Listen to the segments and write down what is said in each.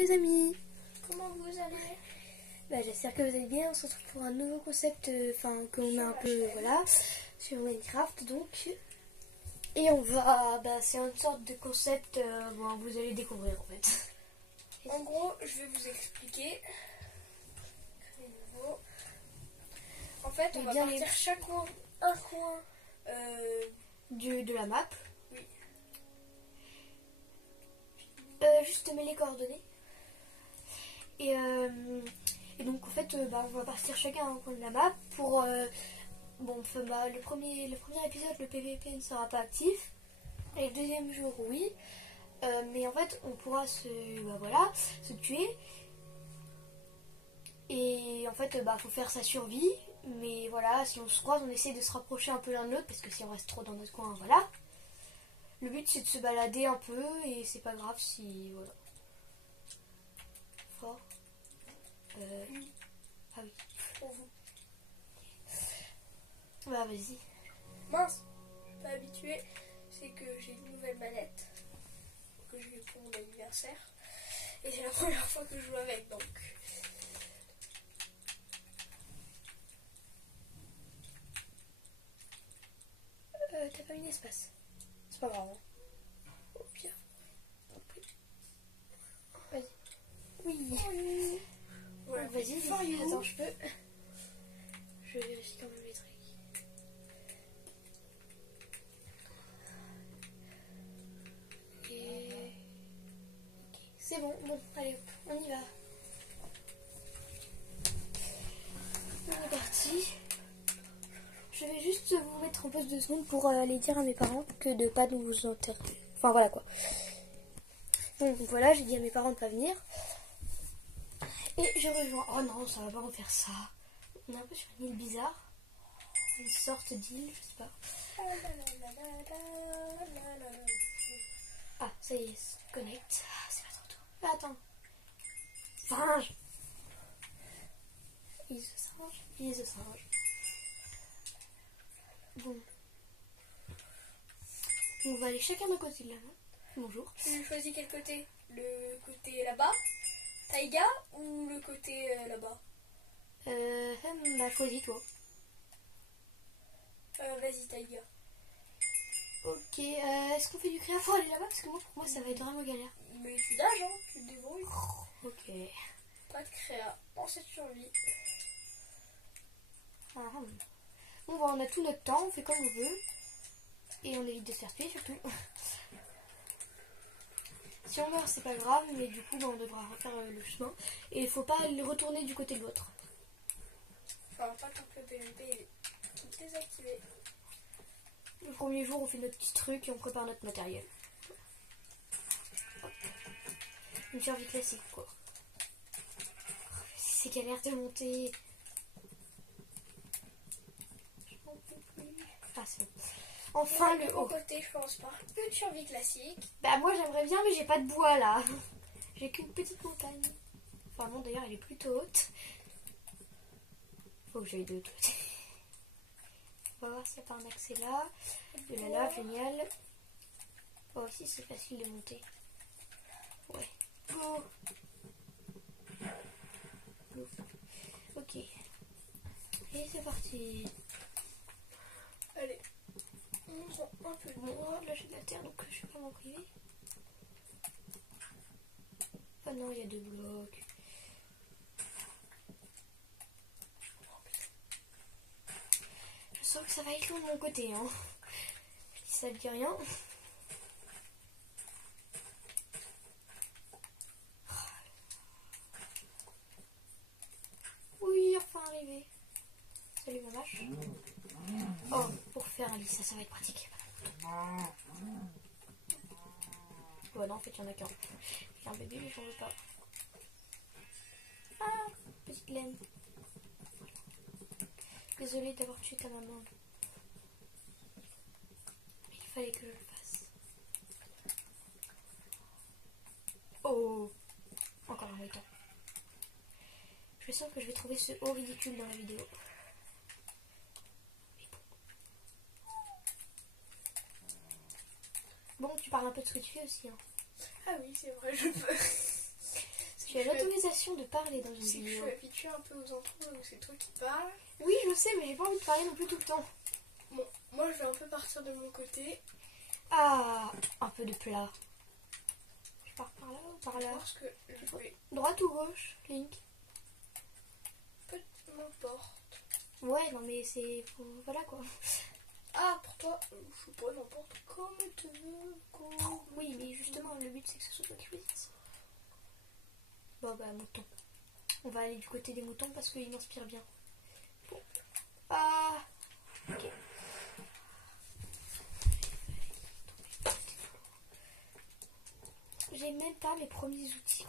les amis. Comment vous allez? J'espère que vous allez bien. On se retrouve pour un nouveau concept, qu'on a un peu, voilà, sur Minecraft donc. Et on va, c'est une sorte de concept, vous allez découvrir en fait. En gros, je vais vous expliquer. En fait, on va partir chacun un coin de la map. Oui. Juste mets les coordonnées. Et donc en fait, on va partir chacun un coin de la map pour... le premier épisode, le PVP ne sera pas actif. Et le deuxième jour, oui. Mais en fait, on pourra se tuer. Et en fait, faut faire sa survie. Mais voilà, si on se croise, on essaie de se rapprocher un peu l'un de l'autre. Parce que si on reste trop dans notre coin, voilà. Le but, c'est de se balader un peu. Et c'est pas grave si... Voilà. Fort. Ah oui. pour vous. Vas-y. Mince, je suis pas habituée. C'est que j'ai une nouvelle manette que j'ai eu pour mon anniversaire. Et c'est la première fois que je joue avec, donc... T'as pas mis d'espace. C'est pas grave. Hein. Au pire. Vas-y. Oui. Voilà, Vas-y, attends, je peux. Je vérifie quand même les trucs. Et... Ok, c'est bon, allez, on y va. On est parti. Je vais juste vous mettre en pause 2 secondes pour aller dire à mes parents que de pas nous enterrer. Enfin voilà quoi. Donc voilà, j'ai dit à mes parents de pas venir. Et je rejoins. Oh non, ça va pas refaire ça. On est un peu sur une île bizarre. Une sorte d'île, je sais pas. Ah, ça y est, connect. Ah, c'est pas trop tôt. Ah, attends. Singe. Is the singe. Is the singe. Bon. On va aller chacun d'un côté de la main. Bonjour. Tu choisis quel côté? Le côté là-bas, Taïga, ou le côté là-bas? Choisis toi. Vas-y, Taïga. Ok, est-ce qu'on fait du créa? Faut aller là-bas parce que pour moi ça va être vraiment galère. Mais tu nages, hein, tu te débrouilles. Ok. Pas de créa dans cette survie. Bon, on a tout notre temps, on fait comme on veut. Et on évite de se faire tuer surtout. Si on meurt, c'est pas grave, mais du coup, on devra refaire le chemin. Et il faut pas le retourner du côté de l'autre. Enfin, pas tant que le PVP est désactivé. Le premier jour, on fait notre petit truc et on prépare notre matériel. Hop. Une survie classique, quoi. C'est galère de monter. Ah, c'est bon. Enfin, le haut. Côté, je pense pas. Une survie classique. Moi, j'aimerais bien, mais j'ai pas de bois, là. J'ai qu'une petite montagne. Enfin, non, d'ailleurs, elle est plutôt haute. Faut que j'aille de l'autre côté. On va voir s'il n'y a pas un accès là. De la lave, génial. Oh, ici, c'est facile de monter. Ouais. Go. Go. Ok. Et c'est parti. Allez. On prend un peu de bois. Là, j'ai de la terre, donc je vais pas m'en priver. Ah non, il y a 2 blocs. Je sens que ça va être long de mon côté, hein. Si ça ne dit rien. Oui, enfin arrivé. Salut ma vache. Oh, pour faire un lit, ça va être pratique. Ouais, non, en fait, il y en a qu'un. Il y a un bébé, mais j'en veux pas. Ah, petite laine. Désolée d'avoir tué ta maman. Il fallait que je le fasse. Oh, encore un mohican. Je sens que je vais trouver ce haut ridicule dans la vidéo. Bon, tu parles un peu de ce que tu fais aussi. Hein. Ah oui, c'est vrai, je peux. Tu as l'autorisation de parler dans une C'est que je vidéo. suis habituée un peu aux intros, donc c'est toi qui parles. Oui, je sais, mais j'ai pas envie de parler non plus tout le temps. Bon, moi je vais un peu partir de mon côté. Ah, un peu de plat. Je pars par là ou par là? Parce que je vais... Droite ou gauche, Link? Peu m'importe. Ouais, non mais c'est... Voilà quoi. Ah, pour toi, je sais pas, n'importe comme tu veux. Oui, mais justement, le but c'est que ce soit toi qui choisisse. Bon bah, mouton. On va aller du côté des moutons parce qu'ils m'inspirent bien. Bon. Ah, ok. J'ai même pas mes premiers outils.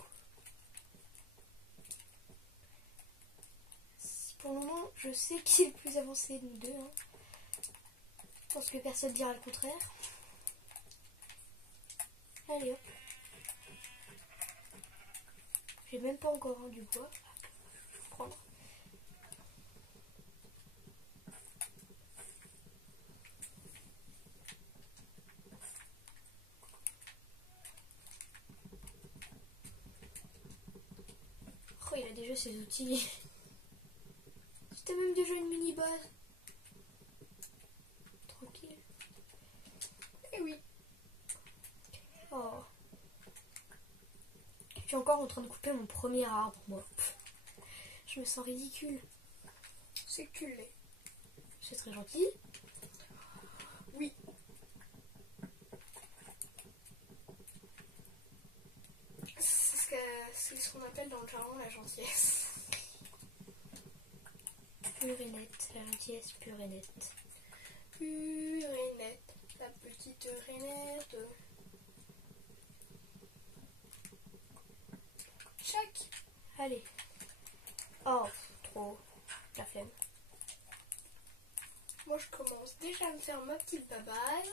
Pour le moment, je sais qui est le plus avancé de nous deux. Hein. Je pense que personne ne dira le contraire. Allez hop. J'ai même pas encore du bois. Je vais prendre. Oh, il a déjà ses outils. C'était même déjà une mini base. Tranquille. Eh oui. Oh. Je suis encore en train de couper mon premier arbre, moi. Je me sens ridicule. C'est culé. C'est très gentil. Oui. C'est ce qu'on appelle dans le jargon la gentillesse. Pure et nette, la gentillesse pure et nette. Pure et nette, la petite rainette. Chac. Allez. Oh, trop. La flemme. Moi je commence déjà à me faire ma petite babaille.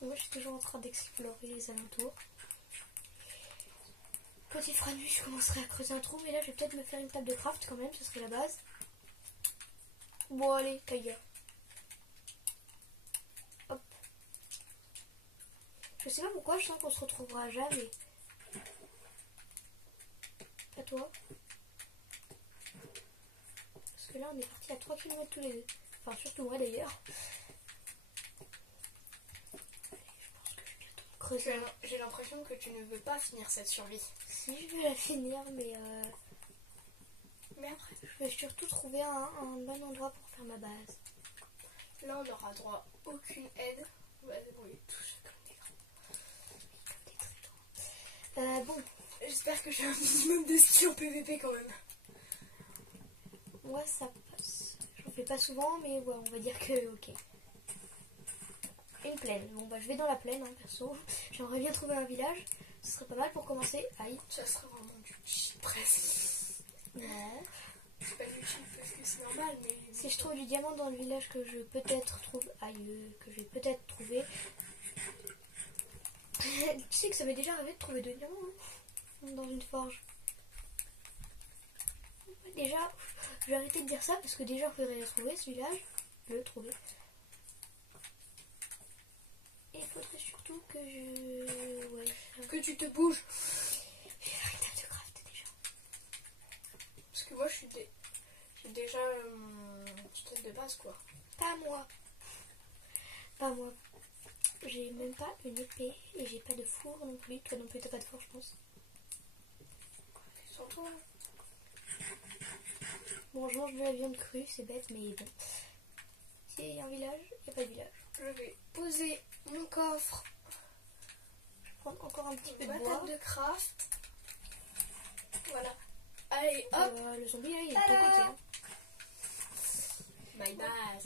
Moi je suis toujours en train d'explorer les alentours. Quand il fera nuit, je commencerai à creuser un trou, mais là je vais peut-être me faire une table de craft quand même, ce serait la base. Bon allez, Kaya. Hop. Je sais pas pourquoi, je sens qu'on se retrouvera jamais. Pas toi. Parce que là on est parti à 3 km tous les deux. Enfin surtout moi d'ailleurs. J'ai l'impression que tu ne veux pas finir cette survie. Si je veux la finir, mais après, je vais surtout trouver un bon endroit pour faire ma base. Là, on n'aura droit à aucune aide. On va se débrouiller tout seul comme des grands. Bon. J'espère que j'ai un minimum de ski en PVP quand même. Moi, ça passe. J'en fais pas souvent, mais ouais, on va dire que ok. Une plaine. Bon, bah, je vais dans la plaine, hein, perso. J'aimerais bien trouver un village. Ce serait pas mal pour commencer. Aïe. Ça serait vraiment du cheat presque. Non. C'est pas du cheat parce que c'est normal, mais... Si je trouve du diamant dans le village que je peut-être trouve... Aïe, que je vais peut-être trouver... Tu sais que ça m'est déjà arrivé de trouver 2 diamants hein, dans une forge. Déjà, je vais arrêter de dire ça parce que déjà, il faudrait le trouver, ce village. Le trouver. Et il faudrait surtout que je... Ouais. Que tu te bouges. Je vais faire une table de craft déjà. Parce que moi, j'ai déjà mon truc de base, quoi. Pas moi. Pas moi. J'ai même pas une épée et j'ai pas de four non plus. Toi non plus, t'as pas de four, je pense. Sans toi. Bon, je mange de la viande crue, c'est bête, mais bon. S'il y a un village, il n'y a pas de village. Je vais poser mon coffre. Je vais prendre encore un petit peu de Ma bois. table de craft. Voilà. Allez, hop. Le zombie, là, il est de ton côté. Hein. My bad.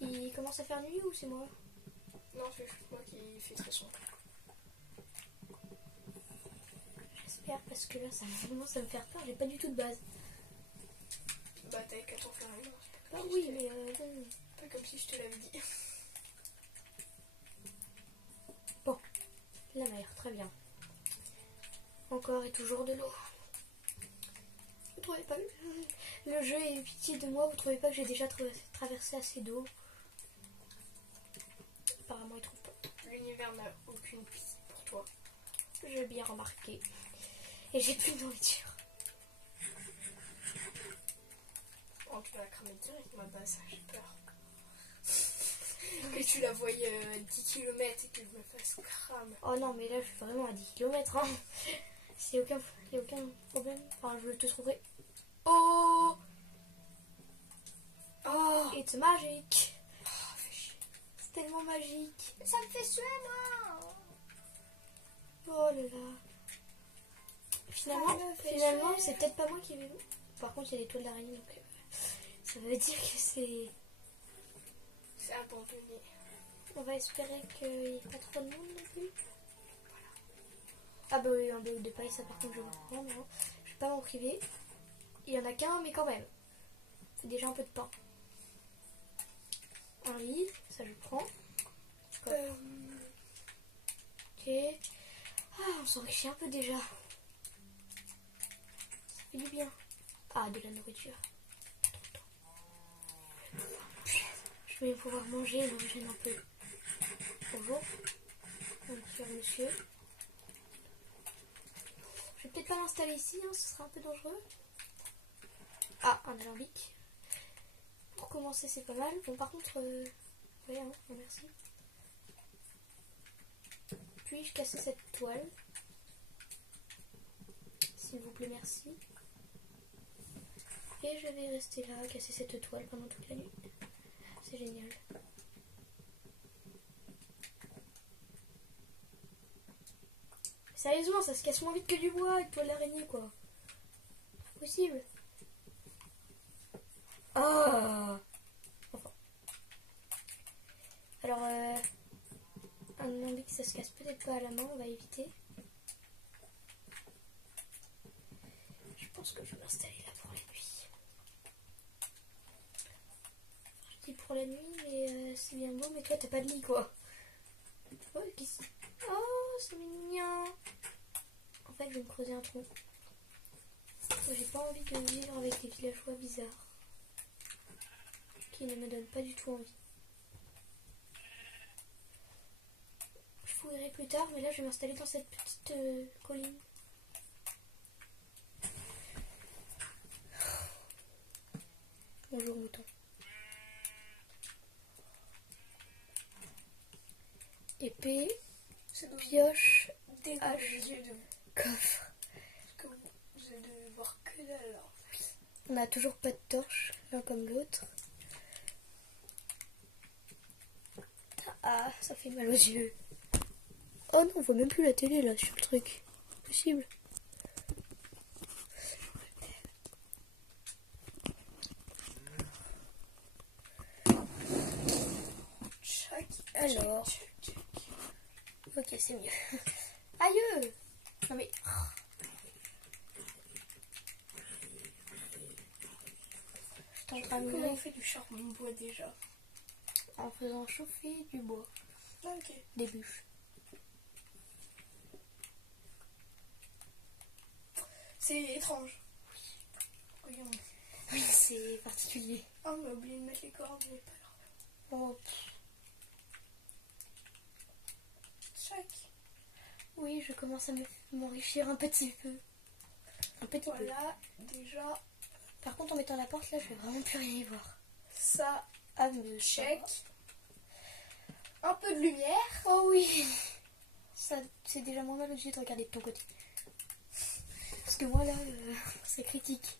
Il commence à faire nuit ou c'est moi? Non, c'est juste moi qui fais très sombre. J'espère, parce que là, ça commence à me faire peur. J'ai pas du tout de base. Bah, t'avais qu'à t'en faire une. Ah oui, mais Pas comme si je te l'avais dit. Bon, la mer, très bien. Encore et toujours de l'eau. Vous trouvez pas le jeu est pitié de moi, vous trouvez pas que j'ai déjà traversé assez d'eau? Apparemment il trouve pas. L'univers n'a aucune pitié pour toi. J'ai bien remarqué. Et j'ai plus de nourriture. Oh, tu vas la cramer direct, ma basse, j'ai peur. Que tu la voyais 10 km et que je me fasse cramer. Oh non, mais là, je suis vraiment à 10 km. Hein. Il n'y a aucun problème. Enfin, je te trouverai. Oh! Oh! It's magic! C'est tellement magique. Ça me fait suer, moi! Oh là là. Finalement, c'est peut-être pas moi qui vais. Par contre, il y a des toiles d'araignée, donc ça veut dire que c'est. C'est abandonné. On va espérer qu'il n'y ait pas trop de monde non plus. Ah bah oui, un bac de paille, ça par contre je vais prendre. Hein. Je vais pas m'en priver. Il y en a qu'un, mais quand même. C'est déjà un peu de pain. Un livre, ça je prends. Ok. Ah, on s'enrichit un peu déjà. Ça fait du bien. Ah, de la nourriture. Je vais pouvoir manger, donc je gêne un peu. Bonjour. Monsieur. Je vais peut-être pas l'installer ici, hein, ce sera un peu dangereux. Ah, un alambic. Pour commencer, c'est pas mal. Bon, par contre, ouais, hein, merci. Puis-je casser cette toile? S'il vous plaît, merci. Et je vais rester là, casser cette toile pendant toute la nuit. C'est génial. Sérieusement, ça se casse moins vite que du bois, une toile d'araignée, quoi. Pas possible. Ah. Enfin. Alors, un alambic, ça se casse peut-être pas à la main, on va éviter. Je pense que je vais m'installer là pour la nuit. Je dis pour la nuit, mais c'est bien beau, mais toi, t'as pas de lit, quoi. Oh, qu'est-ce... Oh, c'est mignon. En fait, je vais me creuser un trou. J'ai pas envie de vivre avec des villageois bizarres. Qui ne me donnent pas du tout envie. Je fouillerai plus tard, mais là, je vais m'installer dans cette petite colline. Bonjour, mouton. Épée, pioche, hache, coffre. Parce que vous allez voir que dalle là. On n'a toujours pas de torche, l'un comme l'autre. Ah, ça fait mal aux yeux. Oh non, on voit même plus la télé là sur le truc. Possible. Alors. Ok, c'est mieux. Aïe! Non mais. J'étais en train de Comment on mourir fait du charbon de bois déjà? en faisant chauffer du bois. Ah, ok. Des bûches. C'est étrange. Regarde. Oui, c'est particulier. Ah, on a oublié de mettre les coordonnées. Oh. Chaque. Oui, je commence à m'enrichir un petit peu. Un petit peu. Voilà, déjà. Par contre, en mettant la porte là, je vais vraiment plus rien y voir. Ça, Ah, mais check. Un peu de lumière. Oh oui. Ça, c'est déjà moins mal aux yeux de regarder de ton côté. Parce que moi là, c'est critique.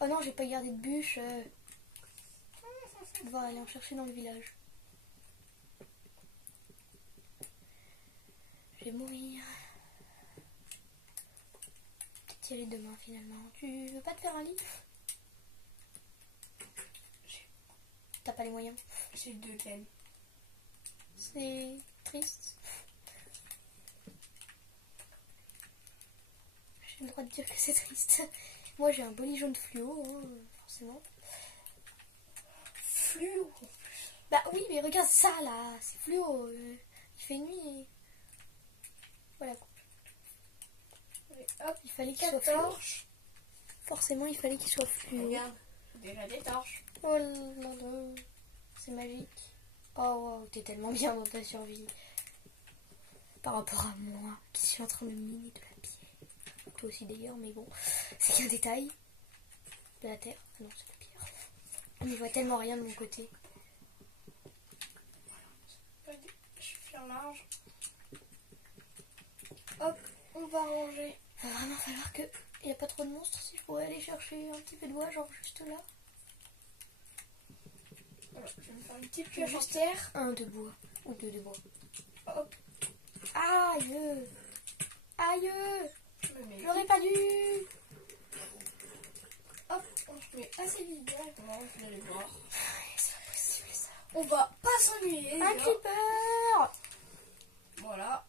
Oh non, j'ai pas gardé de bûche. On va aller en chercher dans le village. Je vais mourir. Peut-être y aller demain finalement. Tu veux pas te faire un lit? T'as pas les moyens. J'ai 2 laines. C'est triste. J'ai le droit de dire que c'est triste. Moi j'ai un bolide jaune fluo, hein, forcément. Fluo. Bah oui, mais regarde ça là, c'est fluo. Il fait nuit et... Voilà quoi. Et hop, Il fallait qu'il soit fluo. torches. Forcément, il fallait qu'il soit fluo. Regarde, déjà des torches. Oh là là, c'est magique. Oh wow, t'es tellement bien dans ta survie. par rapport à moi qui suis en train de miner de la pierre. Toi aussi d'ailleurs, mais bon, c'est qu'un détail. De la terre. Ah non, c'est de la pierre. On n'y voit tellement rien de mon côté. Je vais faire large. Hop, on va ranger. Il va vraiment falloir que il n'y a pas trop de monstres. Si je pourrais aller chercher un petit peu de bois, genre juste là. Voilà, je vais me faire une petite pioche en terre. Un de bois. Ou deux de bois. Hop, Aïe! Aïe! je me mets. J'aurais pas dû! Hop, on se met assez vite directement, vous allez voir. C'est pas possible ça. On va pas s'ennuyer. Un déjà. creeper! Voilà.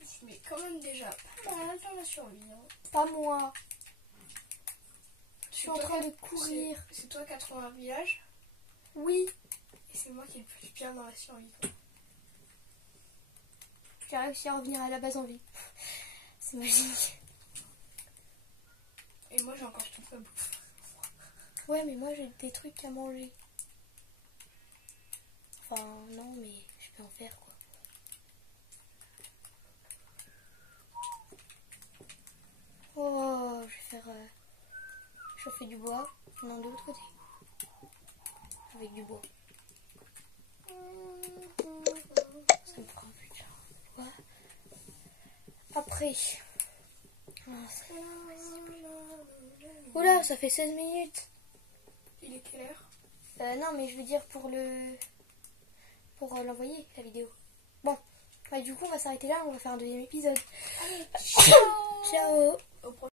On se met quand même déjà pas mal dans la survie. Hein. Pas moi. Je suis en train de courir. C'est toi qui as trouvé un village Oui. et c'est moi qui est le plus bien dans la survie. Quoi. J'ai réussi à revenir à la base en vie. C'est magique. Et moi j'ai encore toute ma bouffe. Ouais, mais moi j'ai des trucs à manger. Enfin, non, mais je peux en faire quoi. Oh, je vais faire chauffer du bois. Non, de l'autre côté. Avec du bois. Ça me fera un peu de bois. Après. Oula, ça fait 16 minutes. Il est quelle heure? Non, mais je veux dire pour l'envoyer, la vidéo. Bon, ouais, du coup, on va s'arrêter là. On va faire un deuxième épisode. Allez, ciao. Ciao. Au prochain.